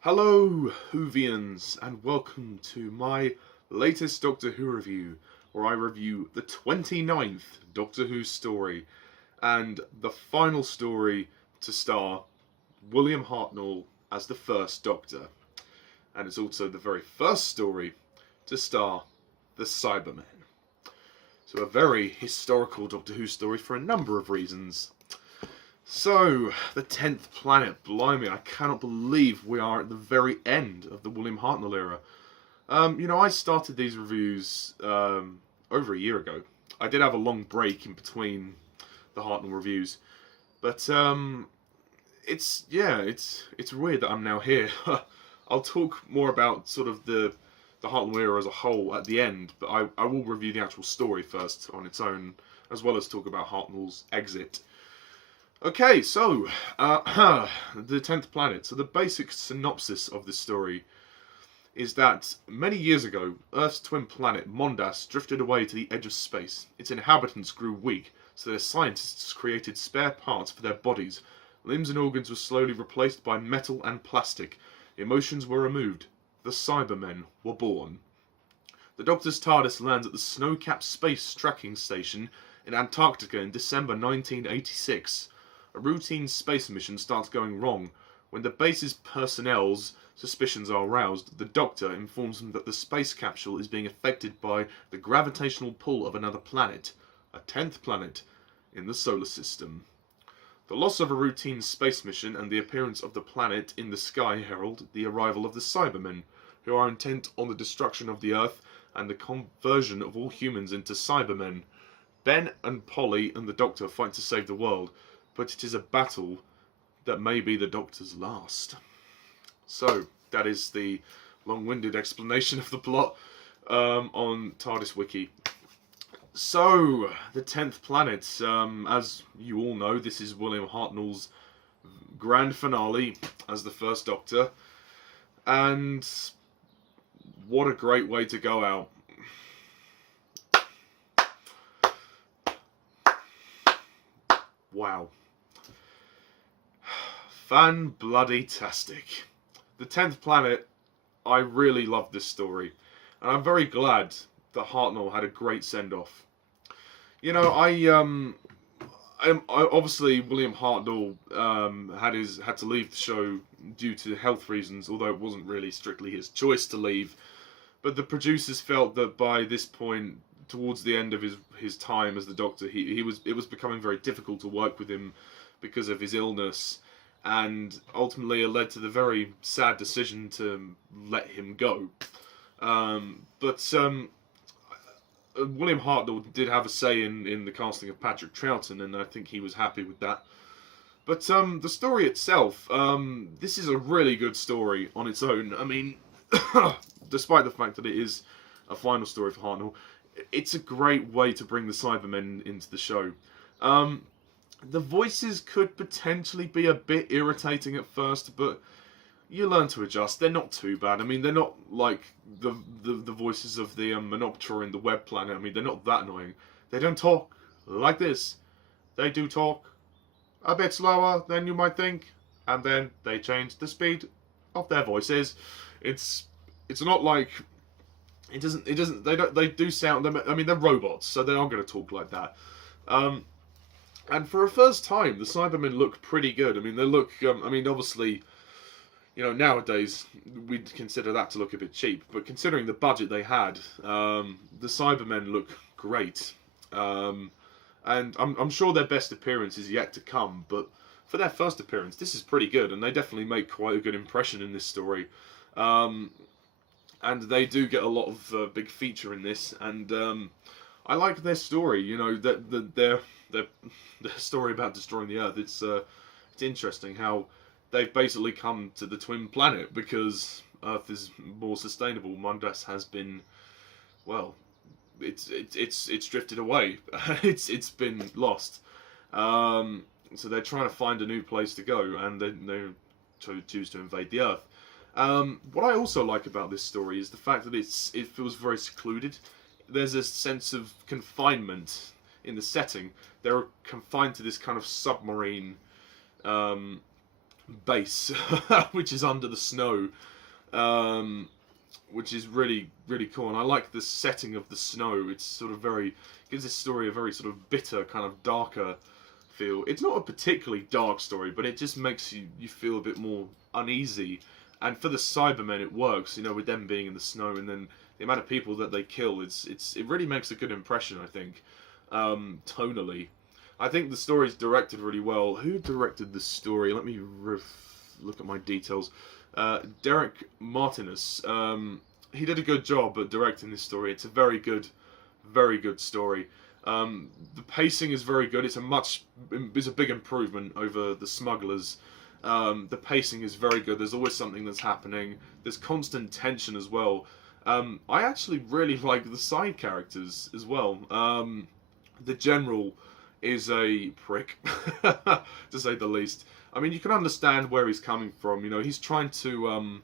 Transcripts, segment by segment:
Hello, Whovians, and welcome to my latest Doctor Who review, where I review the 29th Doctor Who story, and the final story to star William Hartnell as the first Doctor. And it's also the very first story to star the Cybermen. So a very historical Doctor Who story for a number of reasons. So, the 10th planet, blimey, I cannot believe we are at the very end of the William Hartnell era. I started these reviews over a year ago. I did have a long break in between the Hartnell reviews, but it's weird that I'm now here. I'll talk more about sort of the Hartnell era as a whole at the end, but I will review the actual story first on its own, as well as talk about Hartnell's exit. Okay, so, the 10th planet. So the basic synopsis of this story is that many years ago, Earth's twin planet, Mondas, drifted away to the edge of space. Its inhabitants grew weak, so their scientists created spare parts for their bodies. Limbs and organs were slowly replaced by metal and plastic. Emotions were removed. The Cybermen were born. The Doctor's TARDIS lands at the snow-capped space tracking station in Antarctica in December 1986. A routine space mission starts going wrong. When the base's personnel's suspicions are aroused, the Doctor informs them that the space capsule is being affected by the gravitational pull of another planet, a 10th planet in the solar system. The loss of a routine space mission and the appearance of the planet in the sky herald the arrival of the Cybermen, who are intent on the destruction of the Earth and the conversion of all humans into Cybermen. Ben and Polly and the Doctor fight to save the world, but it is a battle that may be the Doctor's last. So, that is the long-winded explanation of the plot on TARDIS Wiki. So, the 10th planet, as you all know, this is William Hartnell's grand finale as the first Doctor. And what a great way to go out. Wow. Fan-bloody-tastic. The 10th planet, I really love this story. And I'm very glad that Hartnell had a great send-off. You know, I obviously William Hartnell had to leave the show due to health reasons, although it wasn't really strictly his choice to leave. But the producers felt that by this point, towards the end of his time as the Doctor, it was becoming very difficult to work with him because of his illness. And ultimately it led to the very sad decision to let him go. William Hartnell did have a say in the casting of Patrick Troughton, and I think he was happy with that. But the story itself, this is a really good story on its own. I mean, despite the fact that it is a final story for Hartnell, it's a great way to bring the Cybermen into the show. The voices could potentially be a bit irritating at first, but you learn to adjust. They're not too bad. I mean, they're not like the voices of the Menoptera in the Web Planet. I mean, they're not that annoying. They don't talk like this. They do talk a bit slower than you might think, and then they change the speed of their voices. It's not like it doesn't. They do sound. I mean, they're robots, so they're not going to talk like that. And for a first time, the Cybermen look pretty good. I mean, they look. I mean, obviously, you know, nowadays we'd consider that to look a bit cheap. But considering the budget they had, the Cybermen look great. And I'm sure their best appearance is yet to come. But for their first appearance, this is pretty good, and they definitely make quite a good impression in this story. And they do get a lot of big feature in this, and I like their story. You know, their story about destroying the Earth. It's interesting how they've basically come to the twin planet because Earth is more sustainable. Mondas has been, well, it's drifted away. it's been lost. So they're trying to find a new place to go, and they choose to invade the Earth. What I also like about this story is the fact that it feels very secluded. There's a sense of confinement in the setting. They're confined to this kind of submarine base, which is under the snow, which is really, really cool. And I like the setting of the snow. It's sort of gives this story a very sort of bitter, kind of darker feel. It's not a particularly dark story, but it just makes you feel a bit more uneasy. And for the Cybermen, it works, with them being in the snow, and then the amount of people that they kill. It really makes a good impression, I think, tonally. I think the story's directed really well. Who directed the story? Let me look at my details. Derek Martinus. He did a good job at directing this story. It's a very good story. The pacing is very good. It's a big improvement over The Smugglers. The pacing is very good. There's always something that's happening. There's constant tension as well. I actually really like the side characters as well. The General is a prick, to say the least. I mean, you can understand where he's coming from. He's trying to...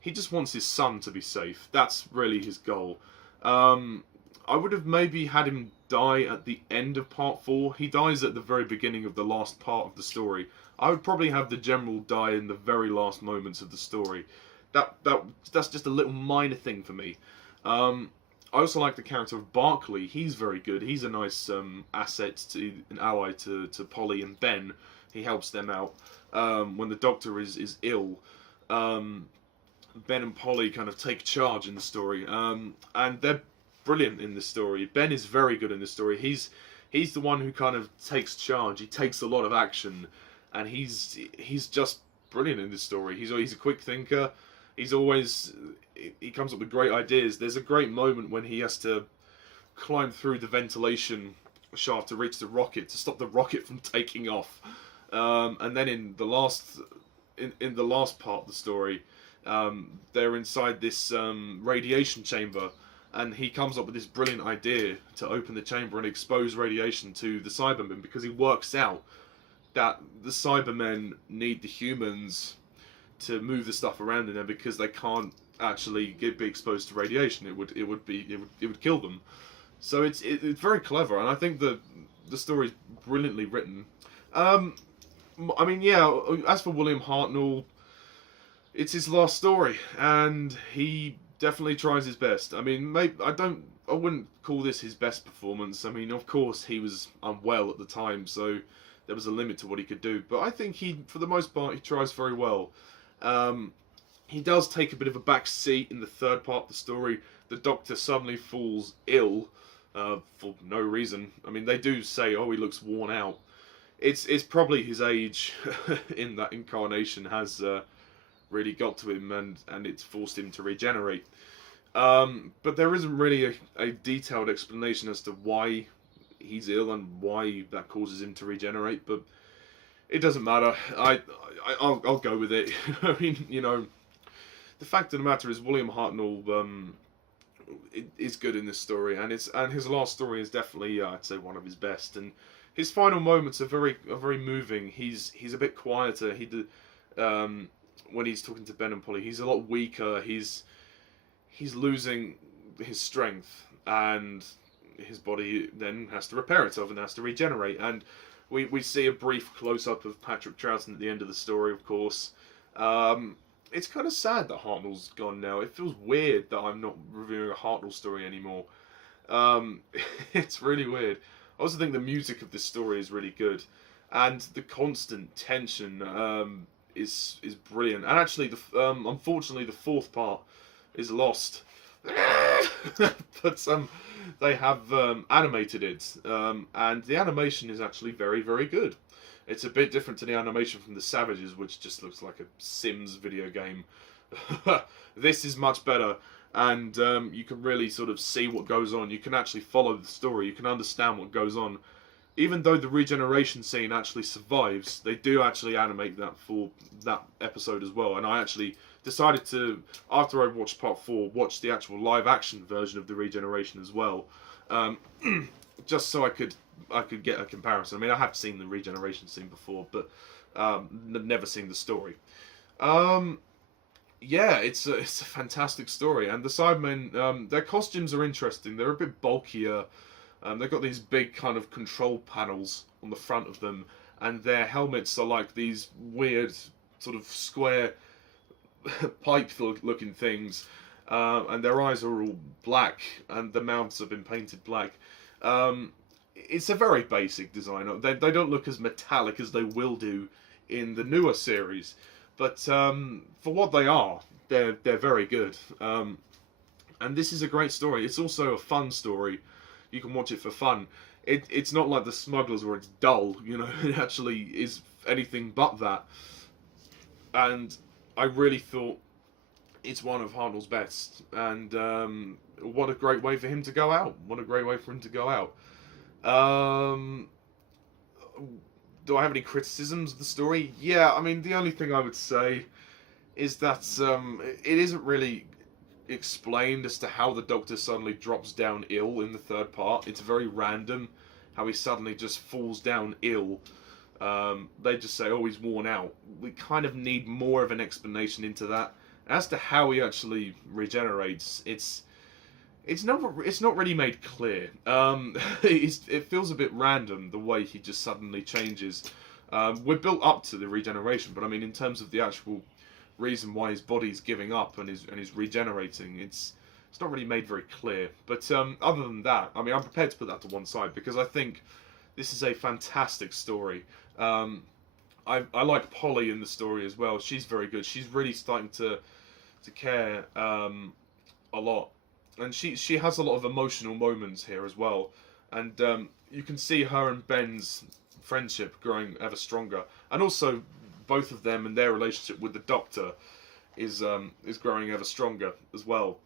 he just wants his son to be safe. That's really his goal. I would have maybe had him die at the end of part 4. He dies at the very beginning of the last part of the story. I would probably have the General die in the very last moments of the story. That's just a little minor thing for me. I also like the character of Barclay. He's very good. He's a nice asset, an ally to Polly and Ben. He helps them out when the Doctor is ill. Ben and Polly kind of take charge in the story, and they're brilliant in this story. Ben is very good in this story. He's the one who kind of takes charge. He takes a lot of action, and he's just brilliant in this story. He's a quick thinker. He comes up with great ideas. There's a great moment when he has to climb through the ventilation shaft to reach the rocket, to stop the rocket from taking off. And then in the last part of the story, they're inside this radiation chamber, and he comes up with this brilliant idea to open the chamber and expose radiation to the Cybermen, because he works out that the Cybermen need the humans to move the stuff around in there, because they can't actually be exposed to radiation. It would kill them. So it's very clever, and I think the story's brilliantly written. I mean, yeah. As for William Hartnell, it's his last story, and he definitely tries his best. I mean, I wouldn't call this his best performance. I mean, of course, he was unwell at the time, so there was a limit to what he could do. But I think for the most part, he tries very well. He does take a bit of a back seat in the third part of the story. The Doctor suddenly falls ill for no reason. I mean, they do say, oh, he looks worn out. It's probably his age in that incarnation has really got to him, and it's forced him to regenerate. But there isn't really a detailed explanation as to why he's ill and why that causes him to regenerate. But it doesn't matter. I'll go with it. I mean, the fact of the matter is William Hartnell is good in this story, and his last story is definitely, I'd say, one of his best. And his final moments are very moving. He's a bit quieter. When he's talking to Ben and Polly, he's a lot weaker. He's losing his strength, and his body then has to repair itself and has to regenerate. And we see a brief close-up of Patrick Troughton at the end of the story, of course. It's kind of sad that Hartnell's gone now. It feels weird that I'm not reviewing a Hartnell story anymore. It's really weird. I also think the music of this story is really good, and the constant tension is brilliant. And actually, unfortunately, the fourth part is lost. But they have animated it, and the animation is actually very, very good. It's a bit different to the animation from The Savages, which just looks like a Sims video game. This is much better, and you can really sort of see what goes on. You can actually follow the story. You can understand what goes on. even though the regeneration scene actually survives, they do actually animate that for that episode as well. And I actually decided to, after I watched part 4, watch the actual live action version of the regeneration as well, just so I could get a comparison. I mean, I have seen the regeneration scene before, but never seen the story. Yeah, it's a fantastic story, and the Cybermen, their costumes are interesting. They're a bit bulkier. They've got these big kind of control panels on the front of them, and their helmets are like these weird sort of square pipe-looking things, and their eyes are all black, and the mouths have been painted black. It's a very basic design. They don't look as metallic as they will do in the newer series, but for what they are, they're very good. And this is a great story. It's also a fun story. You can watch it for fun. It's not like The Smugglers where it's dull, you know. It actually is anything but that. And I really thought it's one of Hartnell's best. And what a great way for him to go out. What a great way for him to go out. Do I have any criticisms of the story? Yeah, I mean, the only thing I would say is that it isn't really explained as to how the Doctor suddenly drops down ill in the third part. It's very random how he suddenly just falls down ill. They just say, oh, he's worn out. We kind of need more of an explanation into that. As to how he actually regenerates, it's not really made clear. It feels a bit random the way he just suddenly changes. We're built up to the regeneration, but I mean, in terms of the actual reason why his body's giving up and is regenerating, it's not really made very clear. But other than that, I mean, I'm prepared to put that to one side because I think this is a fantastic story. I like Polly in the story as well. She's very good. She's really starting to care a lot, and she has a lot of emotional moments here as well. And you can see her and Ben's friendship growing ever stronger, and also both of them and their relationship with the Doctor is growing ever stronger as well.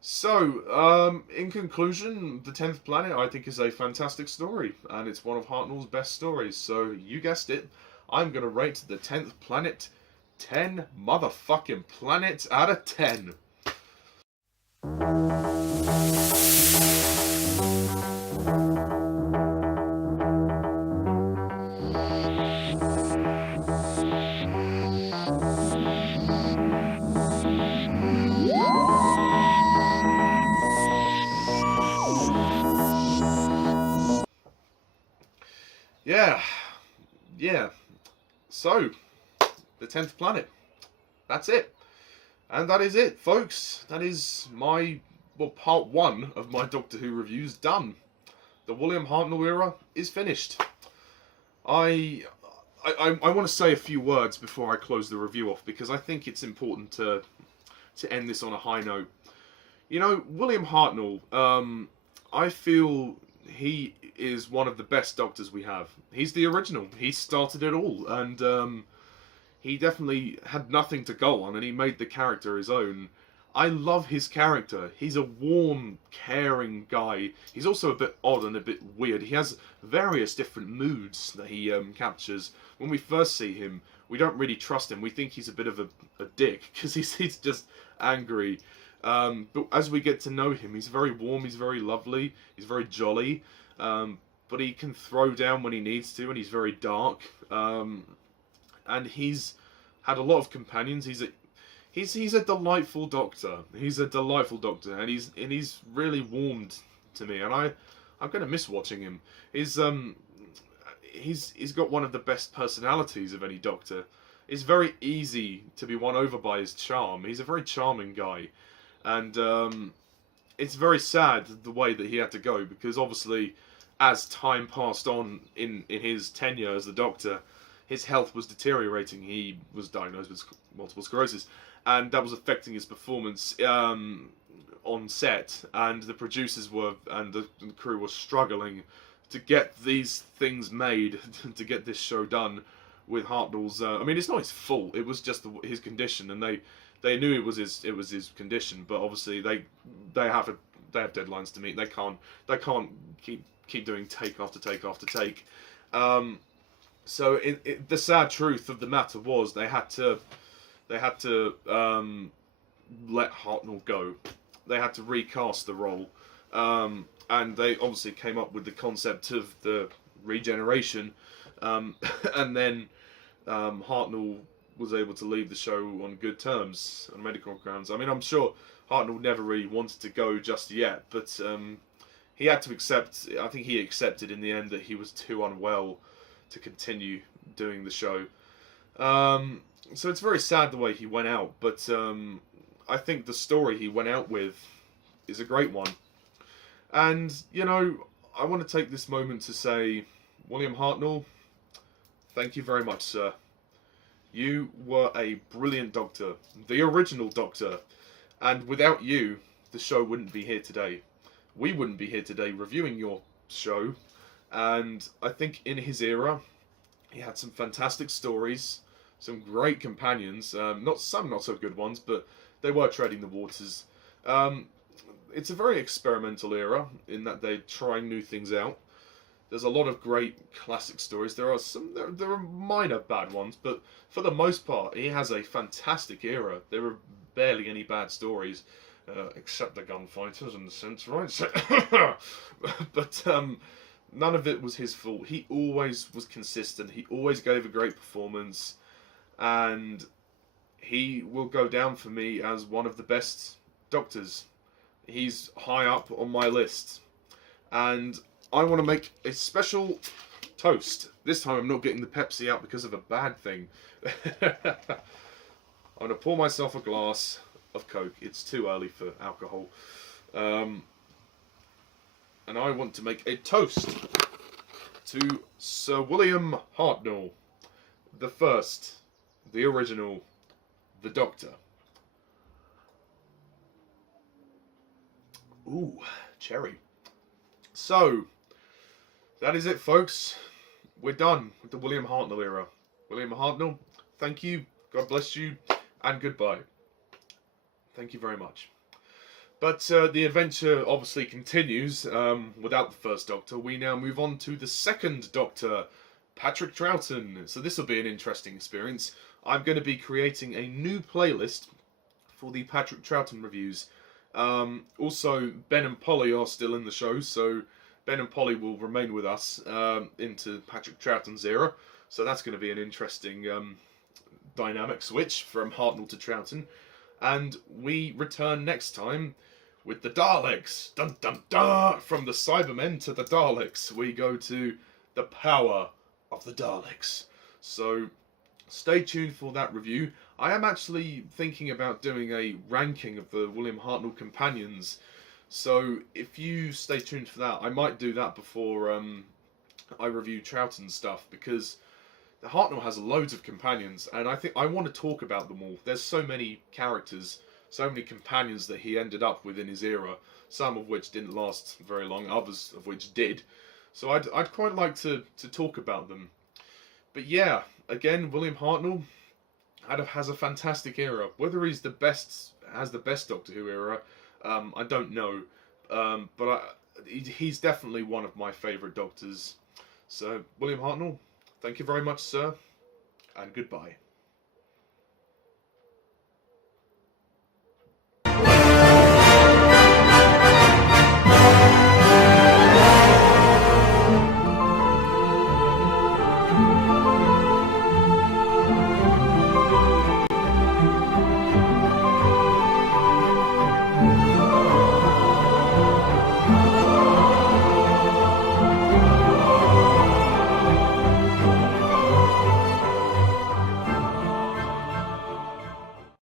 So, in conclusion, The 10th Planet I think is a fantastic story, and it's one of Hartnell's best stories. So, you guessed it, I'm going to rate The 10th Planet 10 motherfucking planets out of 10. Yeah. So, The 10th Planet. That's it. And that is it, folks. That is my, part 1 of my Doctor Who reviews done. The William Hartnell era is finished. I want to say a few words before I close the review off, because I think it's important to end this on a high note. You know, William Hartnell, I feel he is one of the best Doctors we have. He's the original. He started it all, and he definitely had nothing to go on, and he made the character his own. I love his character. He's a warm, caring guy. He's also a bit odd and a bit weird. He has various different moods that he captures. When we first see him, we don't really trust him. We think he's a bit of a dick, because he's just angry. But as we get to know him, he's very warm, he's very lovely, he's very jolly. But he can throw down when he needs to, and he's very dark. And he's had a lot of companions. He's a delightful Doctor. He's a delightful Doctor, and he's really warmed to me. And I'm gonna miss watching him. He's got one of the best personalities of any Doctor. It's very easy to be won over by his charm. He's a very charming guy, and it's very sad the way that he had to go, because obviously, as time passed on in his tenure as the Doctor, his health was deteriorating. He was diagnosed with multiple sclerosis, and that was affecting his performance on set. And the producers and the crew were struggling to get these things made, to get this show done with Hartnell's. I mean, it's not his fault. It was just his condition, and they knew it was his condition. But obviously, they have deadlines to meet. They can't keep keep doing take after take after take. So the sad truth of the matter was they had to let Hartnell go. They had to recast the role, and they obviously came up with the concept of the regeneration, and then Hartnell was able to leave the show on good terms, on medical grounds. I mean, I'm sure Hartnell never really wanted to go just yet, but he had to accept. I think he accepted in the end that he was too unwell to continue doing the show. So it's very sad the way he went out, but I think the story he went out with is a great one. And, you know, I want to take this moment to say, William Hartnell, thank you very much, sir. You were a brilliant Doctor, the original Doctor, and without you, the show wouldn't be here today. We wouldn't be here today reviewing your show, and I think in his era, he had some fantastic stories, some great companions, not so good ones, but they were treading the waters. It's a very experimental era in that they're trying new things out. There's a lot of great classic stories. There are minor bad ones, but for the most part, he has a fantastic era. There are barely any bad stories, except the gunfighters in a sense, right? But none of it was his fault. He always was consistent. He always gave a great performance, and he will go down for me as one of the best Doctors. He's high up on my list, and I want to make a special toast. This time I'm not getting the Pepsi out because of a bad thing. I'm going to pour myself a glass of Coke. It's too early for alcohol. And I want to make a toast to Sir William Hartnell, the first, the original, the Doctor. Ooh, cherry. So, that is it, folks. We're done with the William Hartnell era. William Hartnell, thank you, God bless you, and goodbye. Thank you very much. But the adventure obviously continues without the first Doctor. We now move on to the second Doctor, Patrick Troughton. So this will be an interesting experience. I'm going to be creating a new playlist for the Patrick Troughton reviews. Also, Ben and Polly are still in the show, so Ben and Polly will remain with us into Patrick Troughton's era. So that's going to be an interesting dynamic switch from Hartnell to Troughton. And we return next time with the Daleks. Dun dun dun! From the Cybermen to the Daleks, we go to the power of the Daleks. So stay tuned for that review. I am actually thinking about doing a ranking of the William Hartnell companions. So if you stay tuned for that, I might do that before I review Troughton's stuff, because Hartnell has loads of companions, and I think I want to talk about them all. There's so many characters, so many companions that he ended up with in his era, some of which didn't last very long, others of which did. So I'd quite like to talk about them. But yeah, again, William Hartnell has a fantastic era. Whether he's the best, has the best Doctor Who era, I don't know. But he's definitely one of my favourite Doctors. So, William Hartnell, thank you very much, sir, and goodbye.